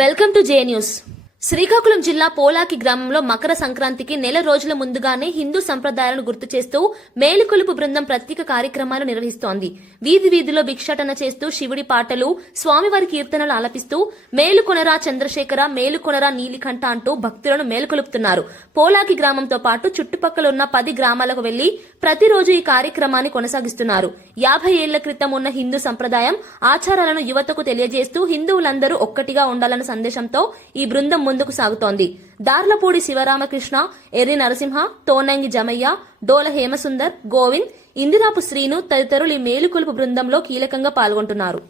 Welcome to J news. Srikakulam జిల్లా పోలాకి గ్రామంలో మకర సంక్రాంతికి నెల రోజుల ముందుగానే హిందూ సంప్రదాయాలను గుర్తు చేస్తూ మేలుకొలుపు బృందం ప్రత్యేక కార్యక్రమాలు నిర్వహిస్తోంది. వీధి వీధిలో భిక్షాటన చేస్తూ శివుడి పాటలు, స్వామివారి కీర్తనలు ఆలపిస్తూ మేలుకొనరా చంద్రశేఖర, మేలుకొనరా నీలికంఠ అంటూ భక్తులను మేలుకొలుపుతున్నారు. పోలాకి గ్రామంతో పాటు చుట్టుపక్కల ఉన్న 10 గ్రామాలకు వెళ్లి ప్రతిరోజు ఈ కార్యక్రమాన్ని కొనసాగిస్తున్నారు. 50 ఏళ్ల క్రితం ఉన్న హిందూ సంప్రదాయం, ఆచారాలను యువతకు తెలియజేస్తూ హిందువులందరూ ఒక్కటిగా ఉండాలన్న సందేశంతో ఈ బృందం ముందుకు సాగుతోంది. దార్లపూడి శివరామకృష్ణ, ఎర్రి నరసింహ, తోనంగి జమయ్య, డోల హేమసుందర్, గోవింద్, ఇందిరాపు శ్రీను తదితరులు ఈ మేలుకొలుపు బృందంలో కీలకంగా పాల్గొంటున్నారు.